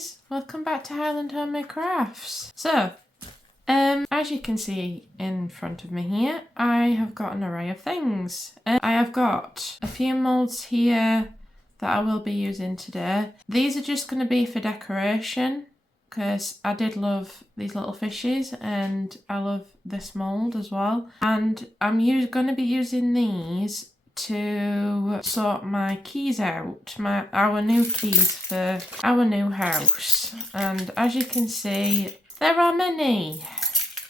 guys, welcome back to Highland Homemade Crafts. So, as you can see in front of me here, I have got an array of things. I have got a few moulds here that I will be using today. These are just going to be for decoration because I did love these little fishes and I love this mould as well. And I'm going to be using these to sort my keys out, our new keys for our new house. And as you can see, there are many,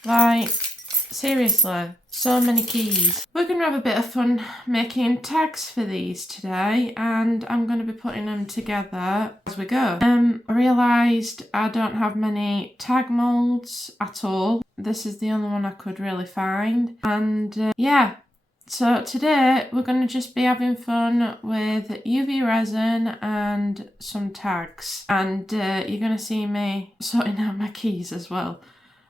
like seriously, so many keys. We're going to have a bit of fun making tags for these today, and I'm going to be putting them together as we go. I realised I don't have many tag moulds at all. This is the only one I could really find, and yeah. So today we're going to just be having fun with UV resin and some tags, and you're going to see me sorting out my keys as well.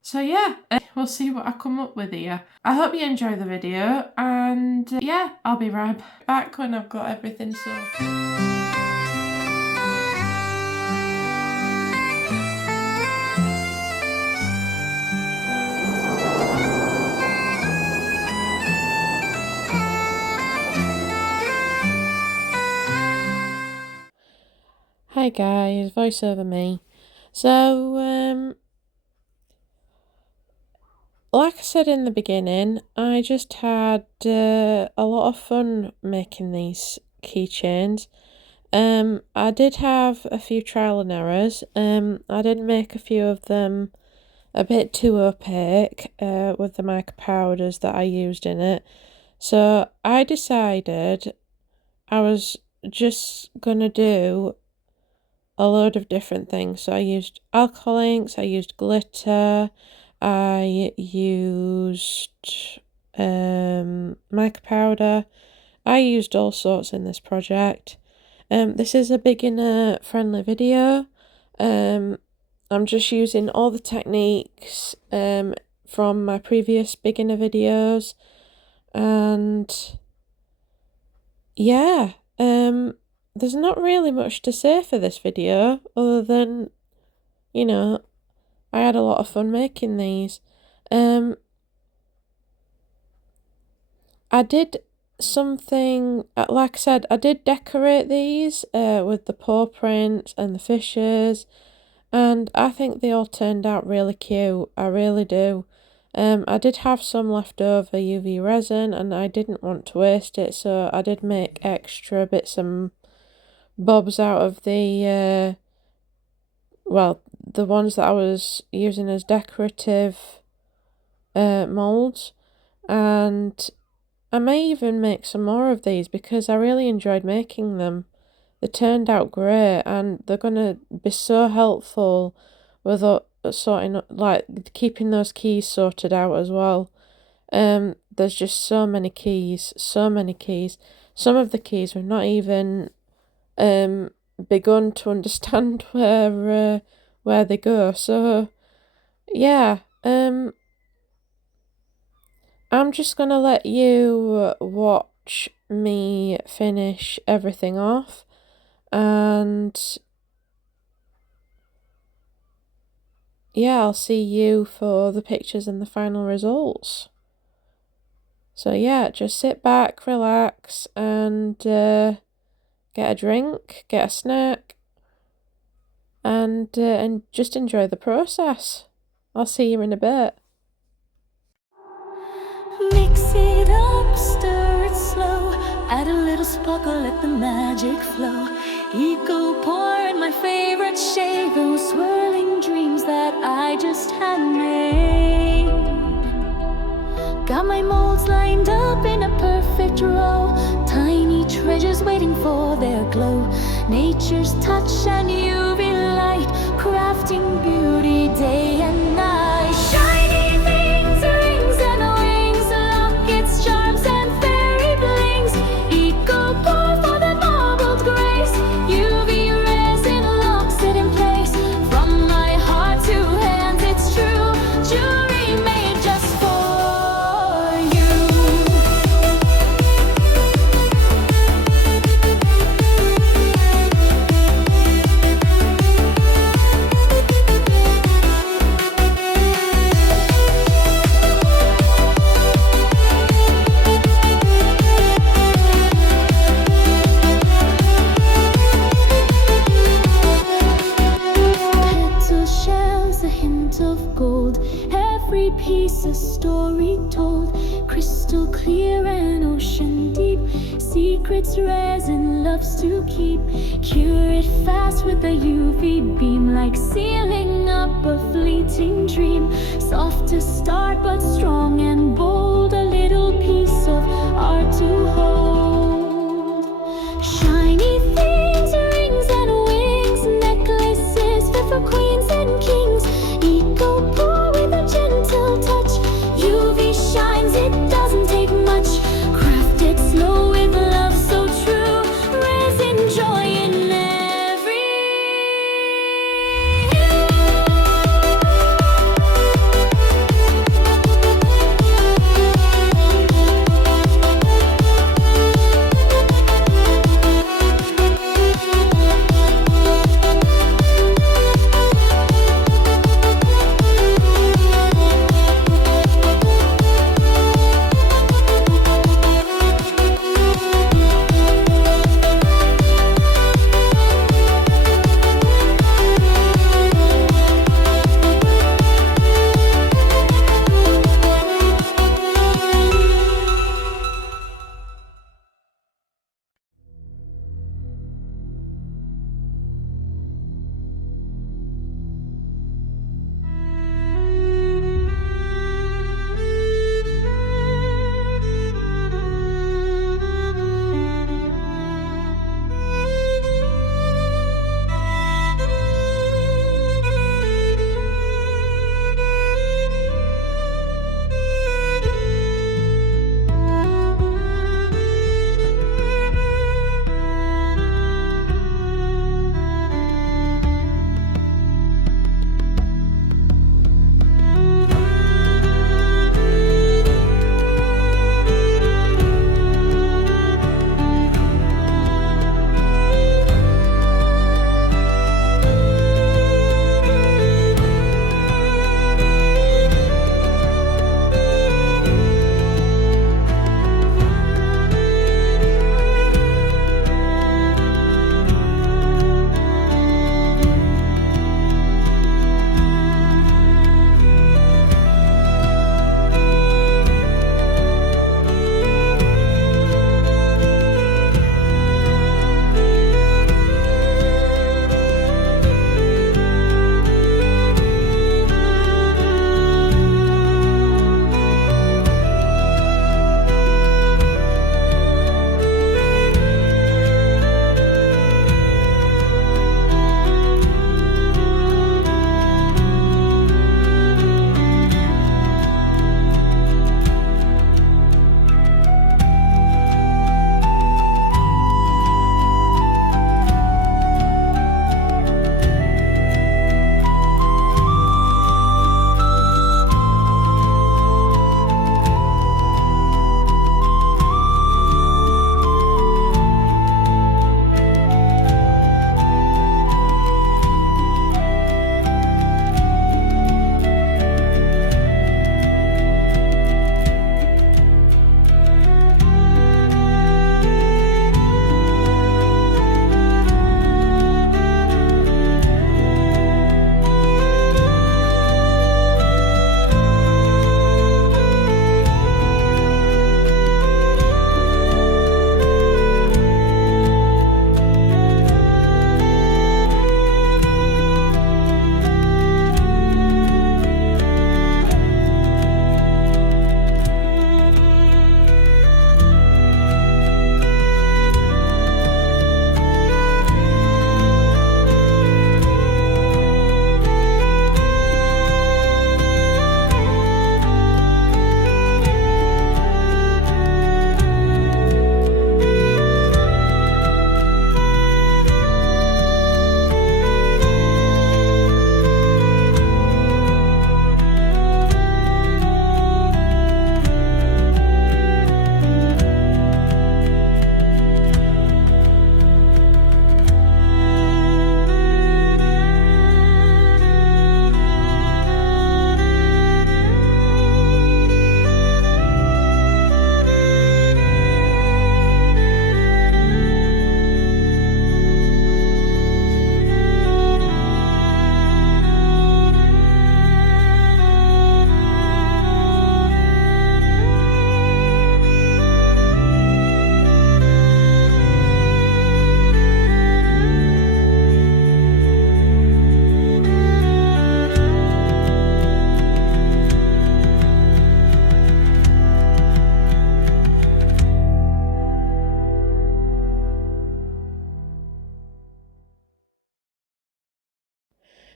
So yeah, we'll see what I come up with here. I hope you enjoy the video, and yeah, I'll be right back when I've got everything sorted. Hi guys, voice over me. So, like I said in the beginning, I just had a lot of fun making these keychains. I did have a few trial and errors. I did make a few of them a bit too opaque with the mica powders that I used in it. So I decided I was just gonna do a load of different things. So I used alcohol inks, I used glitter, I used mica powder. I used all sorts in this project. This is a beginner friendly video. I'm just using all the techniques from my previous beginner videos, and yeah, there's not really much to say for this video other than, you know, I had a lot of fun making these. I did something, like I said, I did decorate these with the paw prints and the fishes, and I think they all turned out really cute. I really do. I did have some leftover UV resin and I didn't want to waste it, so I did make extra bits and bobs out of the well, the ones that I was using as decorative moulds, and I may even make some more of these because I really enjoyed making them. They turned out great, and they're gonna be so helpful with sorting, like keeping those keys sorted out as well. There's just so many keys, so many keys. Some of the keys were not even begun to understand where they go. So yeah, I'm just gonna let you watch me finish everything off, and yeah, I'll see you for the pictures and the final results. So yeah, just sit back, relax, and get a drink, get a snack, and just enjoy the process. I'll see you in a bit. Mix it up, stir it slow, add a little sparkle, let the magic flow. Eco pour in my favorite shade, those swirling dreams that I just had made. Got my molds lined up in a perfect row, tiny treasures waiting for their glow. Nature's touch and UV light, crafting beauty day and night. Shiny things, rings and wings, lockets, charms and fairy blings. Eco pour for the marbled grace, UV resin locks it in place. From my heart to hands, it's true, jewelry made just for you. piece, a story told, crystal clear and ocean deep. Secrets resin loves to keep. Cure it fast with a UV beam, like sealing up a fleeting dream. Soft to start but strong and bold, a little piece of art to hold. Shiny things, rings and wings, necklaces fit for queens and kings. Eco pour with a gentle touch, UV shines, it doesn't take much. Crafted slow with love so true, resin joy in every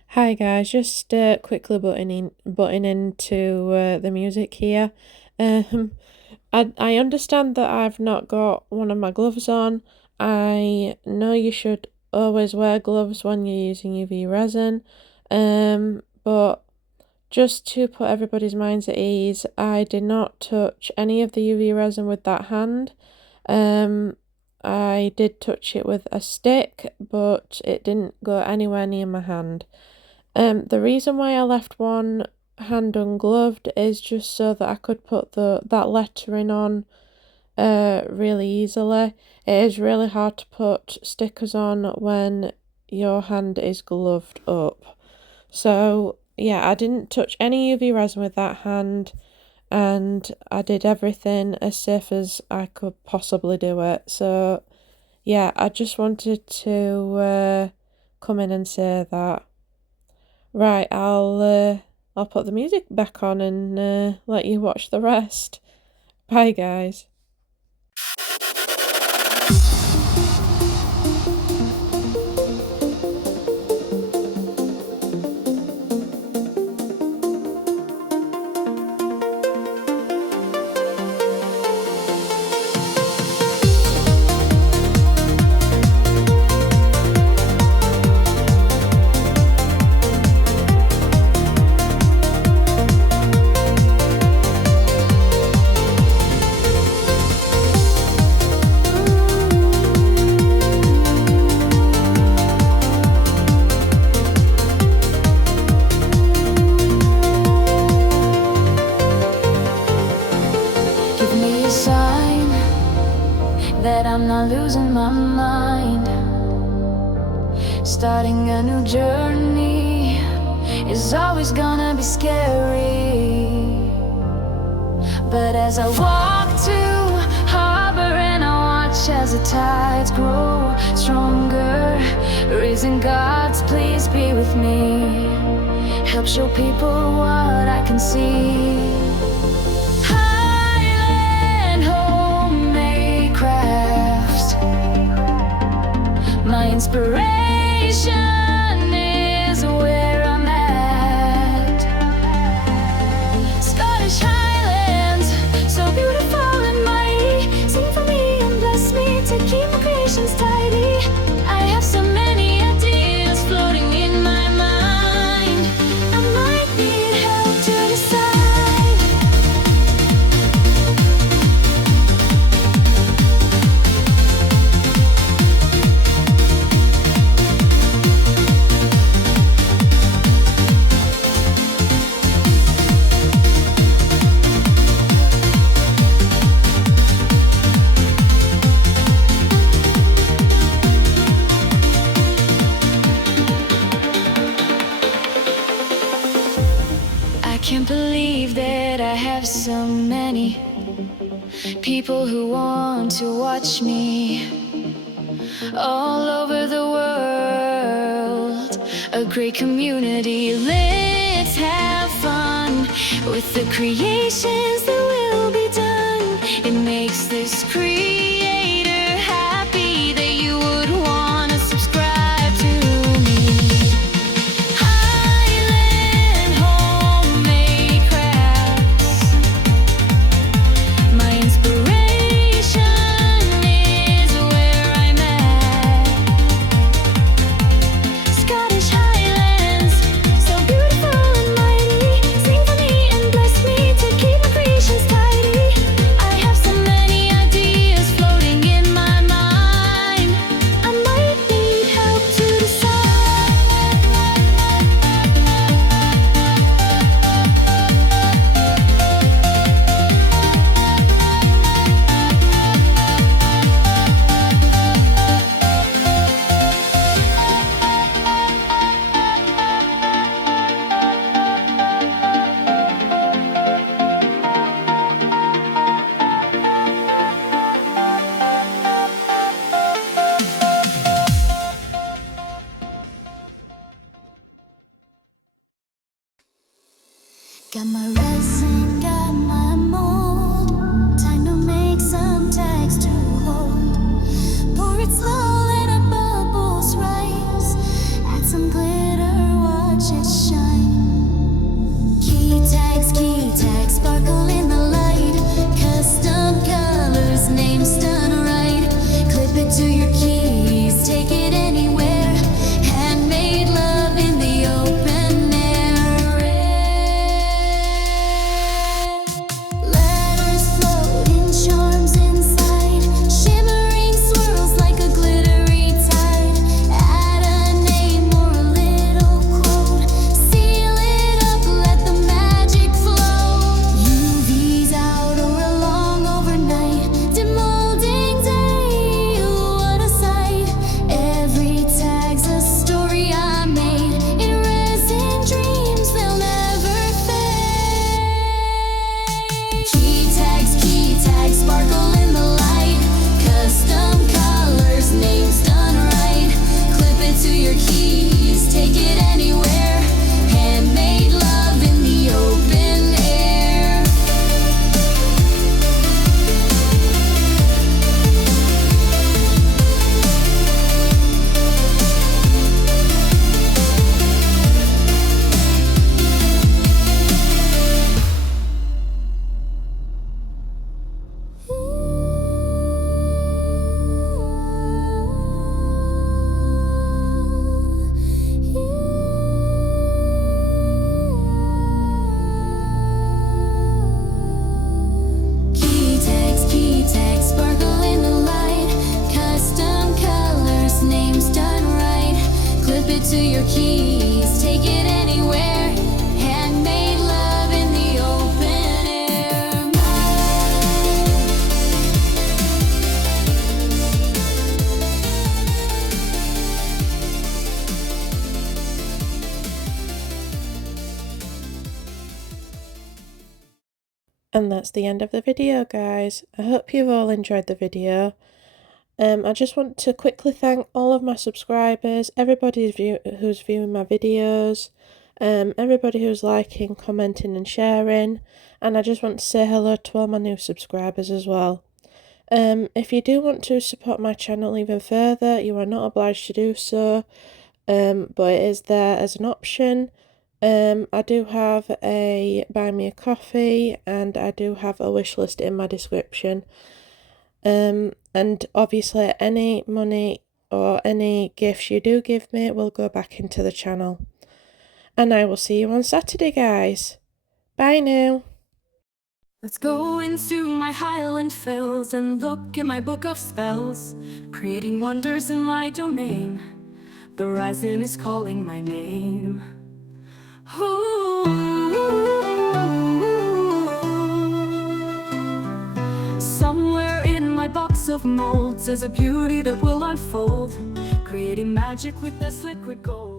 Hi guys, just quickly butting into the music here. Um, I understand that I've not got one of my gloves on. I know you should always wear gloves when you're using UV resin. But just to put everybody's minds at ease, I did not touch any of the UV resin with that hand. I did touch it with a stick, but it didn't go anywhere near my hand. The reason why I left one hand ungloved is just so that I could put that lettering on really easily. It is really hard to put stickers on when your hand is gloved up. So yeah, I didn't touch any UV resin with that hand, and I did everything as safe as I could possibly do it. So yeah, I just wanted to come in and say that. Right, I'll put the music back on and let you watch the rest. Bye guys. Give me a sign that I'm not losing my mind. Starting a new journey is always gonna be scary. But as I walk to harbor and I watch as the tides grow stronger, raising gods, please be with me. Help show people what I can see. Highland homemade crafts. My inspiration is where I'm at. Scottish Highlands, so beautiful and mighty. Sing for me and bless me to keep my creations tidy. I have so many ideas floating in my mind. I might need help to decide. I can't believe that I have so many people who want to watch me all over the world. A great community, let's have fun with the creations that will be done. It makes this creator happy that you would want to subscribe to me. Highland homemade crafts. My inspiration is where I'm at. Scottish Highlands, so beautiful and mighty. Sing for me and bless me to keep my creations tidy. I have so many ideas floating in my mind. I might need help to decide. Got my resin, got my mold. Time to make some tags to hold. Pour it slow, let our bubbles rise. Add some glitter, watch And that's the end of the video, guys. I hope you've all enjoyed the video. I just want to quickly thank all of my subscribers, everybody who's viewing my videos, everybody who's liking, commenting and sharing, and I just want to say hello to all my new subscribers as well. If you do want to support my channel even further, you are not obliged to do so, but it is there as an option. I do have a buy me a coffee and I do have a wish list in my description. And obviously any money or any gifts you do give me will go back into the channel. And I will see you on Saturday, guys. Bye now. Let's go into my Highland fells and look in my book of spells, creating wonders in my domain. The Resin is calling my name. Somewhere in my box of molds there's a beauty that will unfold, creating magic with this liquid gold.